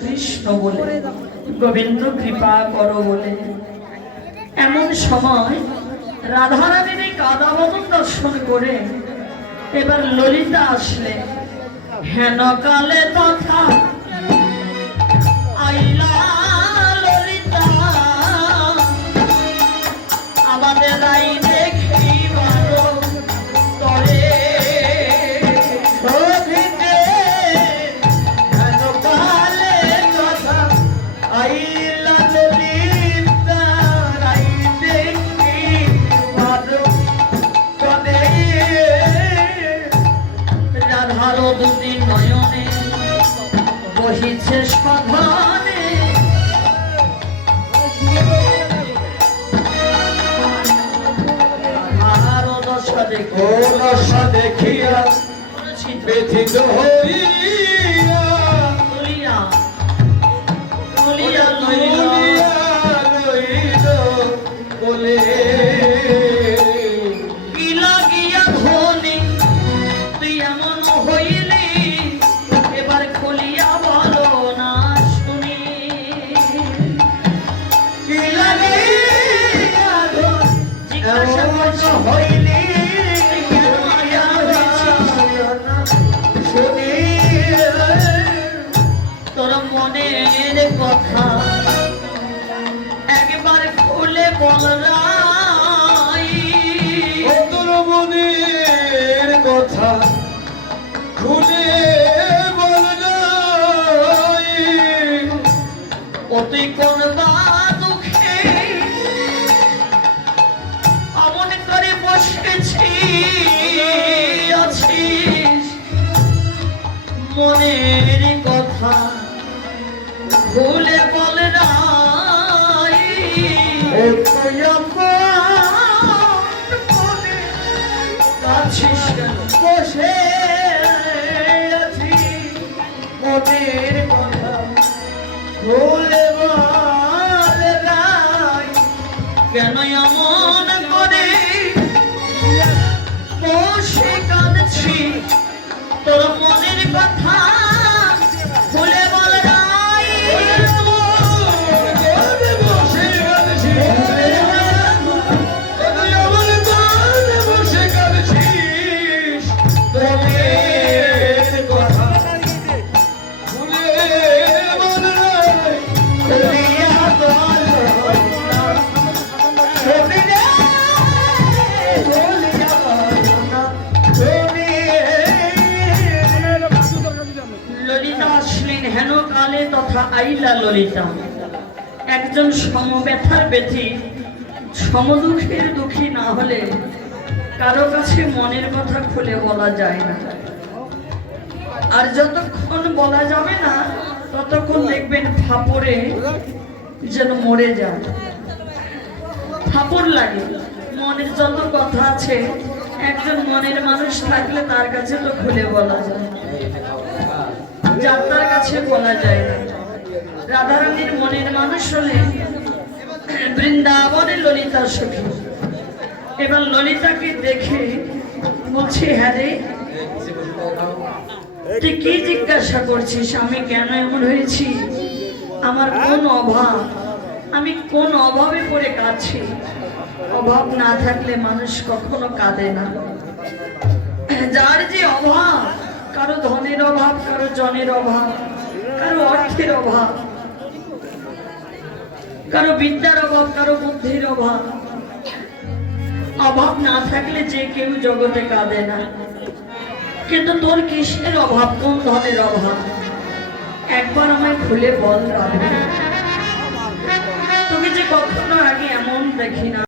কৃষ্ণ বলে, গোবিন্দ কৃপা করো বলে। এমন সময় কাদাবন কাদাবদন দর্শন করে এবার ললিতা আসলে, হেন কালে তথা রাধার দুটি নয়নে বহিছে সধানে। দেখিয়া ব্যথিত হইয়া তুলিয়া তুলিয়া লইল বলে তোর মনের কথা একবার খুলে বল তোর মনের কথা খুলে বল নাই অতি কোন মনের কথা ভুলে বল নাই। কেন? বসে আছি। মনের কথা ভুলে বল নাই। কেন এমন করে? বসে কাঁদছি। তোর মনের কথা হেন কালে তথা আইলা ললিতা। একজন সমব্যথার ব্যথি, সমদুঃখের দুঃখী না হলে কারও কাছে মনের কথা খুলে বলা যায় না। আর যতক্ষণ বলা যাবে না, ততক্ষণ দেখবেন ফাপড়ে যেন মরে যায়। ফাপড় লাগে, মনের যত কথা আছে, একজন মনের মানুষ থাকলে তার কাছে তো খুলে বলা যায়। যাত্রার কাছে বলা যায় না। রাধারানীর মনের মানুষ হলে বৃন্দাবনে ললিতা সখী। এবার ললিতাকে দেখে বলছি হ্যাঁ রে, তুই কি জিজ্ঞাসা করছিস? আমি কেন এমন হয়েছি? আমার কোন অভাব? আমি কোন অভাবে পড়ে কাঁদছি? অভাব না থাকলে মানুষ কখনো কাঁদে না। যার যে অভাব, কারও ধনের অভাব, কারও জনের অভাব, কারও অর্থের অভাব, কারও বিদ্যার অভাব, কারও বুদ্ধির অভাব। অভাব না থাকলে যে কেউ জগতে কাঁদে না। কিন্তু তোর কৃষ্ণের অভাব? কোন ধনের অভাব? একবার আমায় খুলে বল রাধে। তোকে যে কখনো আগে এমন দেখি না।